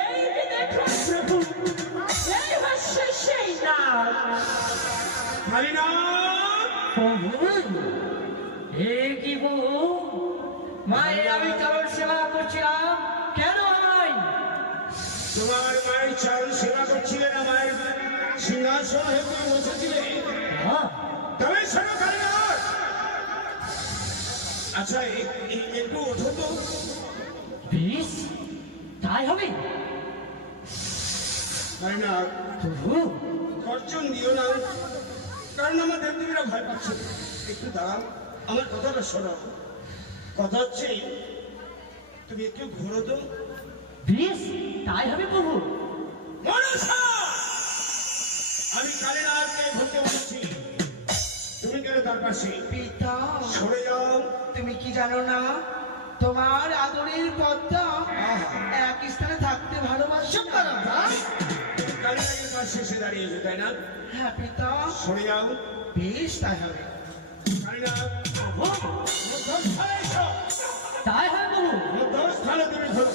এই যে দেখুন প্রভু এই এ কি প্রভু মায়ের আমি কারোর সেবা করছিলাম কেন আমায় তোমার মায়ের চরণ সেবা করছিলেন আমার সিংহাসন হয়ে তুমি বসেছিলে তবে শোনো কালীনাথ আচ্ছা একটু ওঠো তো তাই হবে? প্রভু গর্জন দিও না। কারণ আমার দেবদেবীরা ভয় পাচ্ছে। একটু দাঁড়াও আমার কথাটা শোনো কথা হচ্ছে তুমি একটু ঘোরো তো। বেশ তাই হবে প্রভু! আমি কালীনাথকে ঘুরতে বলেছি তুমি কেন তার পাশে। পিতা সরে যাও। তুমি কি জানো না? তোমার আদরের পদ্মা। এসে দাঁড়িয়েছে তাই না? হ্যাঁ পিতা সরে যাও। বেশ তাই হবে। তাই প্রভু মধ্যস্থানে তুমি ঘোরো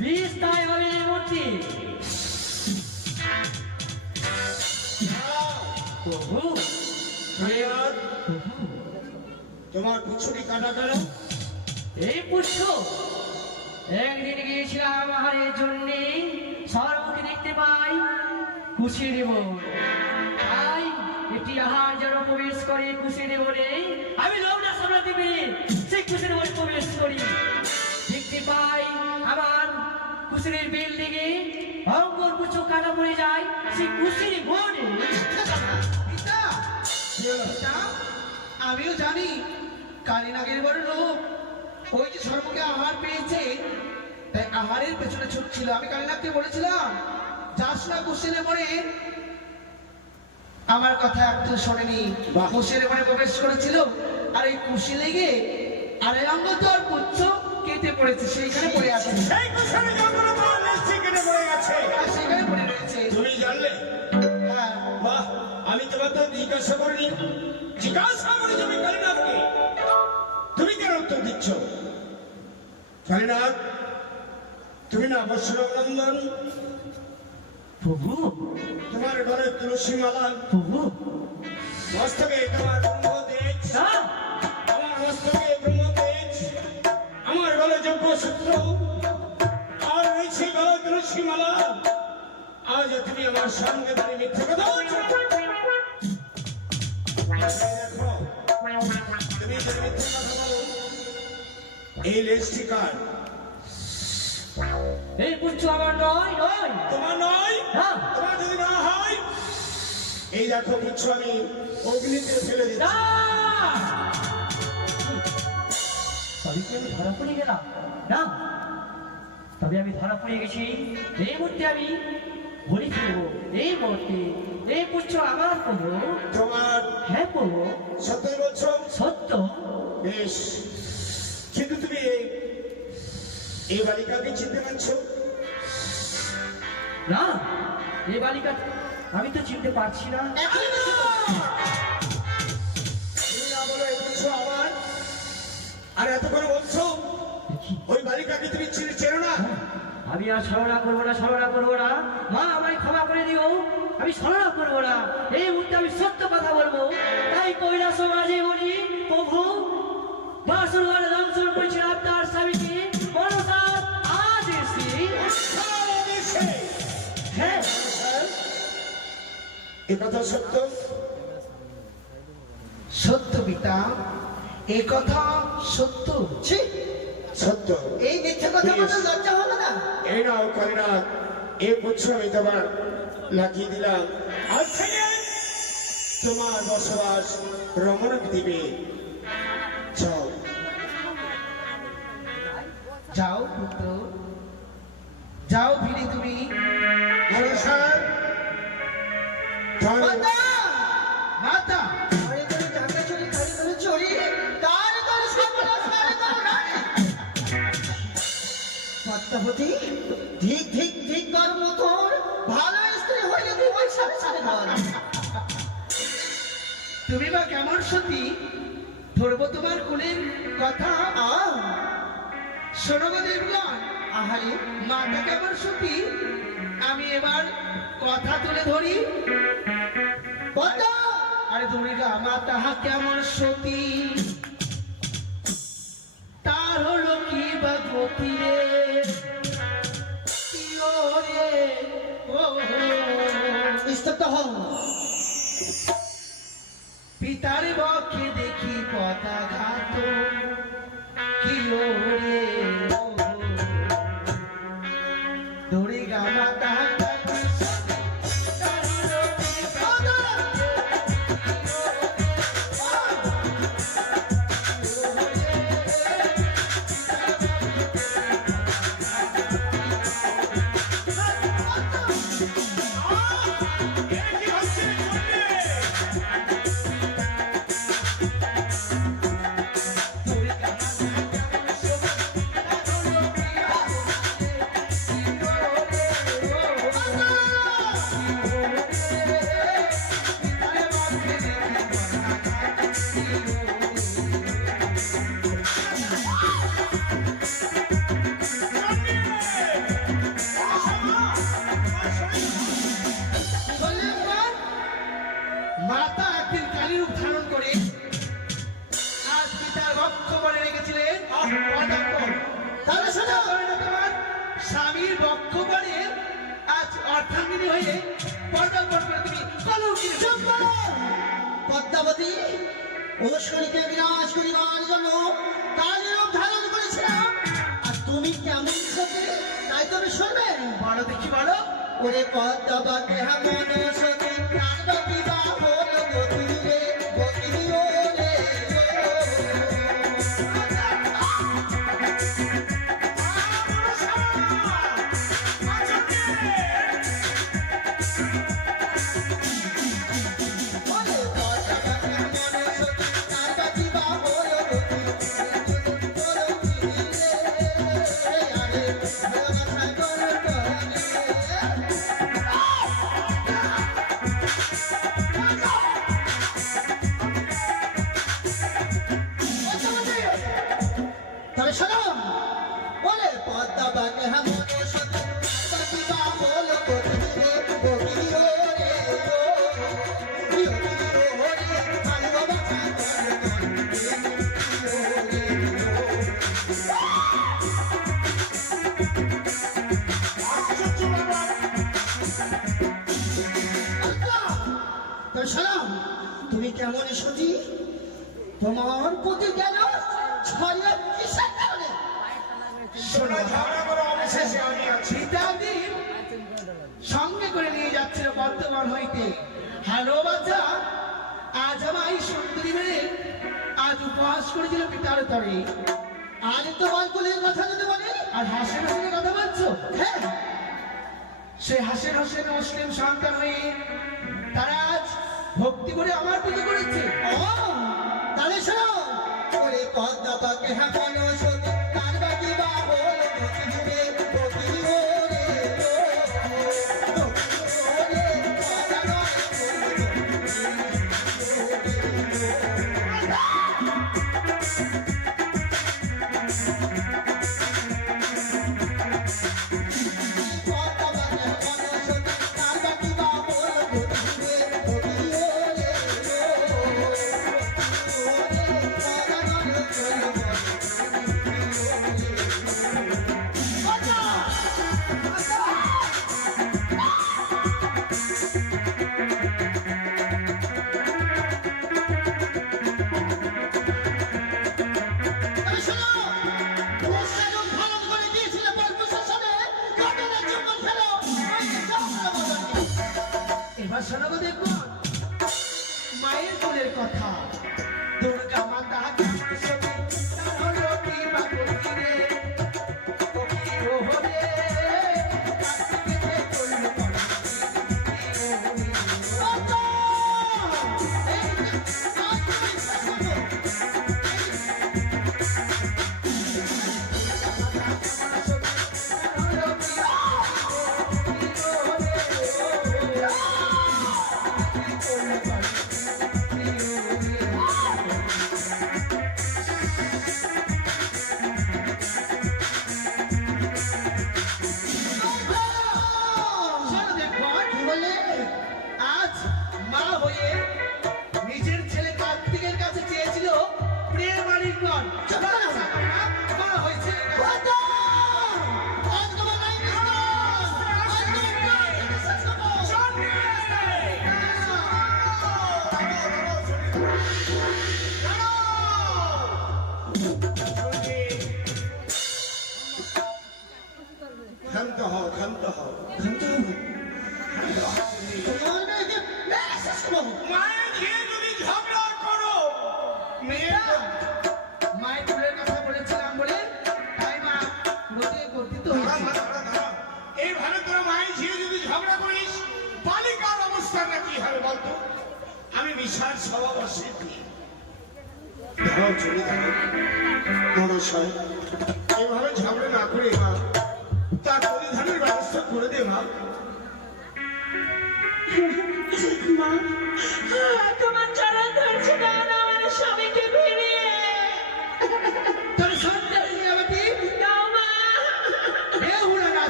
বেশ তাই হবে এই মূর্তি। প্রভু তোমার পুছুরি কাটা কেন এই পুষ্প একদিন গিয়েছিলাম আহারের জন্যে সর্বকে দেখতে পাই। খুশির বন তাই একটি আহার যেন প্রবেশ করে খুশির বনে আমি লোকটা সামলাতে পেরে সেই খুশির বনে প্রবেশ করি। দেখতে পাই আমার খুশির বিল্ডিংয়ে ভয়ঙ্কর কুচো কাটা পড়ে যায় সেই খুশির বনে আমিও জানি কালীনাগের বড় লোক। ওই যে সর্বকে আহার পেয়েছে তাই আহারের পেছনে ছুটছিল। আমি কালীনাথকে বলেছিলাম কুশিলে মরে আমার কথা একটু শোনেনি। কুশিলে মরে প্রবেশ করেছিল আর এই কুশি লেগে আর এই অঙ্গ তো আর পুচ্ছ কেটে পড়েছে সেইখানে পড়ে আছে। সেখানে পড়ে রয়েছে। তুমি জানলে? হ্যাঁ। বাহ আমি তোমার তো জিজ্ঞাসা করিনি। জিজ্ঞাসা করি তুমি কালীনাথকে। তুমি কেন উত্তর দিচ্ছ? কালীনাথ তুমি না বৎসরনন্দন প্রভু তোমার ঘরে তুলসী মালা। প্রভু মস্তকে তোমার না আমার মস্তকে আমার গলে যোগ্য সূত্র। আর রয়েছে গলে তুলসী মালা। আজ তুমি আমার সঙ্গে তুমি মিথ্যে কথা তুমি যদি মিথ্যে কথা বলো। এই লেজটি কার? এই পুচ্ছ আমার নয় নয়। তোমার নয়? না তোমার যদি না হয় এই দেখো কিছু আমি অগ্নিতে ফেলে দিচ্ছি। না! তবে কি আমি ধরা পড়ে গেলাম? না! তবে আমি ধরা পড়ে গেছি। এই মুহূর্তে আমি বলি ফেলব। এই মুহূর্তে এই পুচ্ছ আমার প্রভু। তোমার হ্যাঁ প্রভু। সত্যি বলছো? সত্য। বেশ। কিন্তু তুমি এই এই বালিকাকে চিনতে পারছ? না এই বালিকা আমি তো চিনতে পারছি না। আর এত করে বলছো ওই বালিকাকে তুমি চিনে না? আমি আর ছলনা করব না ছলনা করব না। মা আমায় ক্ষমা করে দিও। আমি ছলনা করব না। এই মুহূর্তে আমি সত্য কথা বলব। তাই কৈলাস মাঝে বলি প্রভু বাসুর ঘরে দংশন করেছিলাম তার স্বামীকে। কথা সত্য? সত্য পিতা এ কথা সত্য। সত্য। এই মিথ্যে কথা বলতে লজ্জা হলো না? এই নাও কলিনা এ পুচ্ছ আমি তোমার লাগিয়ে দিলাম। আজ থেকে তোমার বসবাস রমণ দ্বীপে যাও। যাও পুত্র। যাও ফিরে তুমি। কর মতন ভালো স্ত্রী হইলে তুই ওই সাথে সাথে তুমি বা কেমন সতী? ধরবো তোমার কোলের কথা। শোনো দেবগণ আহারে মাতা কেমন সতী? আমি এবার কথা তুলে ধরি। আরে দুর্গা তাহা কেমন সতী? তার হলো কি বা গতি রে? স্তব্ধ হও। পদ্মাবতী ওস্করিকে বিনাশ করিবার জন্য তার রূপ ধারণ করেছিলাম। আর তুমি কেমন সতী তাই তুমি শুনবে। বড় দেখি বড় ওরে পদ্মা মন সতী তার বিবাহ হল গতি হলো গতি বর্তমান হইতে হ্যালো বাচ্চা, আজ আমায় সুন্দরী মেয়ে আজ উপহাস করেছিল পিতার তরে। আজ তোমার কুলের কথা যদি বলি, আর হাসেন হাসেনের কথা বলছো? হ্যাঁ। সে হাসেন হোসেন মুসলিম সন্তান হয়ে তারা আজ ভক্তি করে আমার পুজো করেছে। ও, তাহলে শোনো। ওরে পদ্মা পাকে হ্যাঁ শোনাবো মায়ের কোলের কথা। দুর্গা মাতা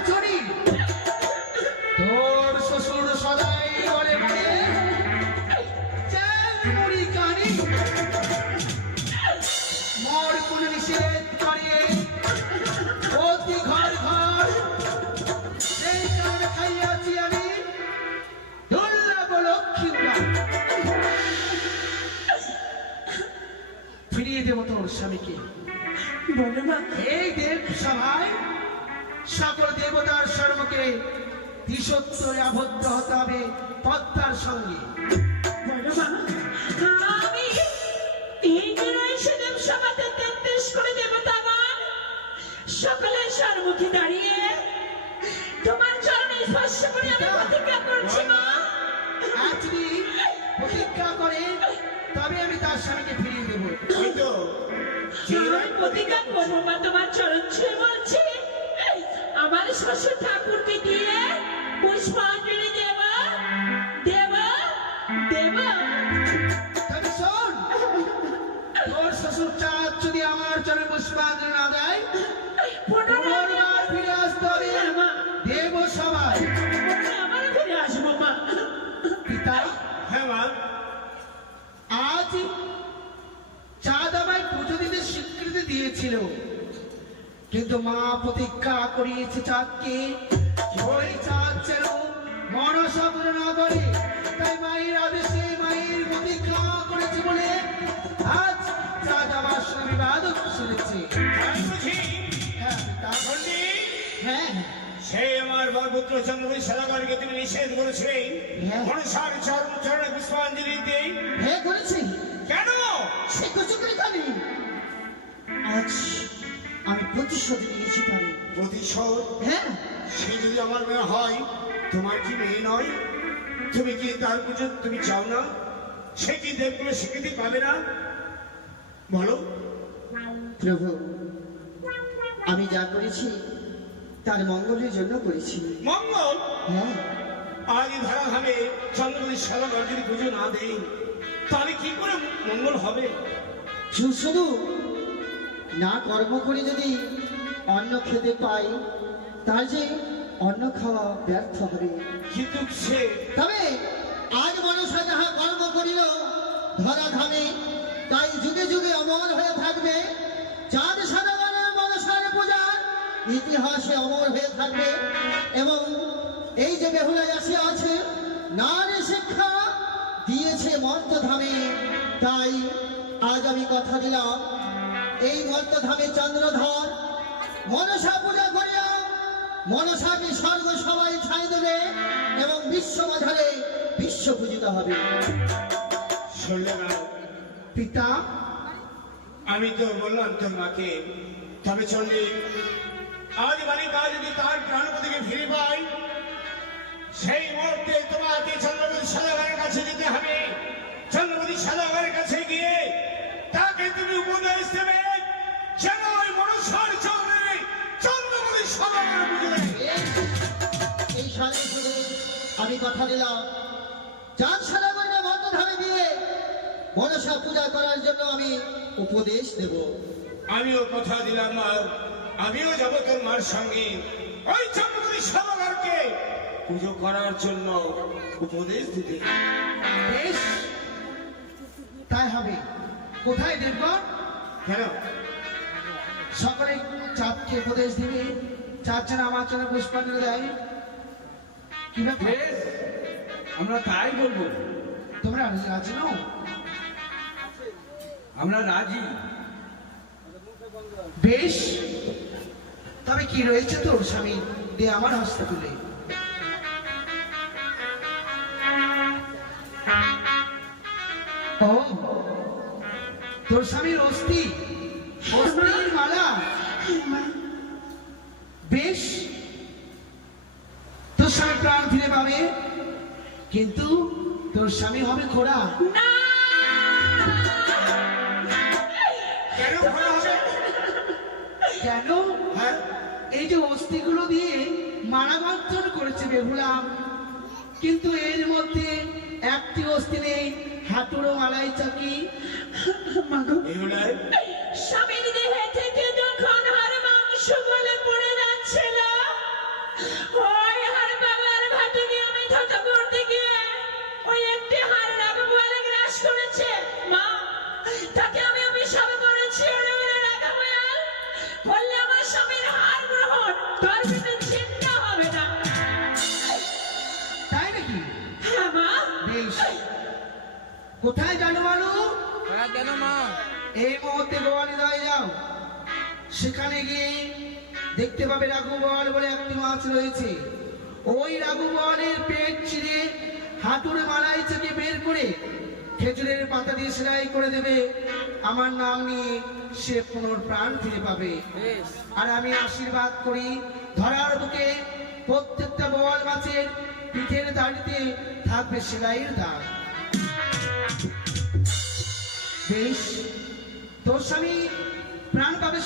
নাচনি তোর শ্বশুর সদাই বলে বলে চাল মুড়ি কানি। মোর কোন নিষেধ করে। অতি ঘর ঘর সেই কারণে খাইয়াছি আমি দুর্লভ লক্ষ্মী ফিরিয়ে দেব তোর স্বামীকে। বলো মা এই দেব সভায় সকল দেবতার সর্বকে ত্রিসত্তরে আবদ্ধ হতে হবে পদ্মার সঙ্গে। শ্বশুর ঠাকুরকে দিয়ে পুষ্পাঞ্জলি দেব দেব দেব। তোর শ্বশুর চাঁদ যদি আমার চরণ পুষ্পাঞ্জলি না দেয় ফিরে আসতে হবে। দেব সবাই। আবার ফিরে আসব মা। পিতা হ্যাঁ মা। আজ চাঁদ আমায় পুজো দিতে স্বীকৃতি দিয়েছিল। কিন্তু মা প্রতিজ্ঞা করিয়েছে চাঁদকে। ওই চাঁদ যেন মনসা পুরো না করে তাই মায়ের আদেশে মায়ের প্রতীক্ষা করেছে বলে আজ রাজা আমার সঙ্গে বিবাদ শুনেছে। হ্যাঁ হ্যাঁ হ্যাঁ। সে আমার বরপুত্র চন্দ্রবী সদাগরকে তুমি নিষেধ করেছিলে হ্যাঁ। মনসার চরণ চরণে পুষ্পাঞ্জলি দিতে হ্যাঁ করেছি। কেন? সে কিছু করে জানি আজ প্রতিশোধ নিয়েছি পারি প্রতিশোধ? হ্যাঁ। সে যদি আমার মেয়ে হয় তোমার কি মেয়ে নয়? তুমি কি তার পুজো তুমি চাও না? সে কি দেবগুলো স্বীকৃতি পাবে না? বলো। প্রভু আমি যা করেছি তার মঙ্গলের জন্য করেছি। মঙ্গল? হ্যাঁ। আজ ধরা হবে চন্দ্রবতী সদাগর যদি পুজো না দেই তাহলে কি করে মঙ্গল হবে? শুধু না কর্ম করে যদি অন্ন খেতে পাই তার যে অন্ন খাওয়া ব্যর্থ হবে। কিন্তু সে তবে আজ মানুষরা যাহা কর্ম করিল ধরা ধামে তাই যুগে যুগে অমর হয়ে থাকবে। চাঁদ সাদাগানের মনসার পূজার ইতিহাসে অমর হয়ে থাকবে। এবং এই যে বেহুলায় আসিয়া আছে নারী শিক্ষা দিয়েছে মর্তধামে। তাই আজ আমি কথা দিলাম এই মর্তধামে চন্দ্রধর, মনসা পূজা করিয়া মনসাকে স্বর্গ সবাই ছাই দেবে এবং বিশ্ব বাজারে বিশ্ব পূজিত হবে। পিতা, আমি তো বললাম তোর মাকে তবে চন্ডী, আজ বালিকা যদি তার প্রাণপতিকে ফিরে পাই, সেই মুহূর্তে তোমাকে চন্দ্রপতি সাদাগারের সালে শুধু আমি কথা দিলাম। চাঁদ সাদা করে মর্তধামে দিয়ে মনসা পূজা করার জন্য আমি উপদেশ দেব। আমিও কথা দিলাম আর আমিও যাব তোর মার সঙ্গে। ওই চন্দ্রপতি সাদাগারকে পুজো করার জন্য উপদেশ দিতে। বেশ। তাই হবে। কোথায় দেবগণ কেন? সকলে চাঁদকে উপদেশ দিবে। চাঁদ যেন আমার জন্য পুষ্পাঞ্জলি দেয়। কি ব্যাপার? বেশ আমরা তাই বলব। তোমরা রাজি নও? আমরা রাজি। বেশ তবে কি রয়েছে তোর স্বামী? দে আমার হস্তে তুলে। ও তোর স্বামীর অস্থি? অস্থির মালা? বেশ স্বামী প্রাণ ফিরে পাবে কিন্তু তোর স্বামী হবে খোড়া। কেন হ্যাঁ? এই যে অস্থিগুলো দিয়ে মারামার্জন করেছে বেহুলাম। কিন্তু এর মধ্যে একটি অস্থি নেই হাঁটুরো মালাই চাকি মাগো নাকি হ্যাঁ মা। বেশ কোথায় জানো মালু কেন মা। এই মুহূর্তে গোয়ালিদায় যাও। সেখানে গিয়ে দেখতে পাবে রাঘুবল বলে একটি মাছ রয়েছে। ওই রাঘুবলের পেট চিরে হাঁটুরে মালাই থেকে বের করে খেজুরের পাতা দিয়ে সেলাই করে দেবে। আমার নাম নিয়ে সে পুনর প্রাণ ফিরে পাবে। আর আমি আশীর্বাদ করি ধরার বুকে প্রত্যেকটা বোয়াল মাছের পিঠের দাড়িতে থাকবে সেলাইয়ের দাগ। বেশ তোর স্বামী প্রাণ পাবে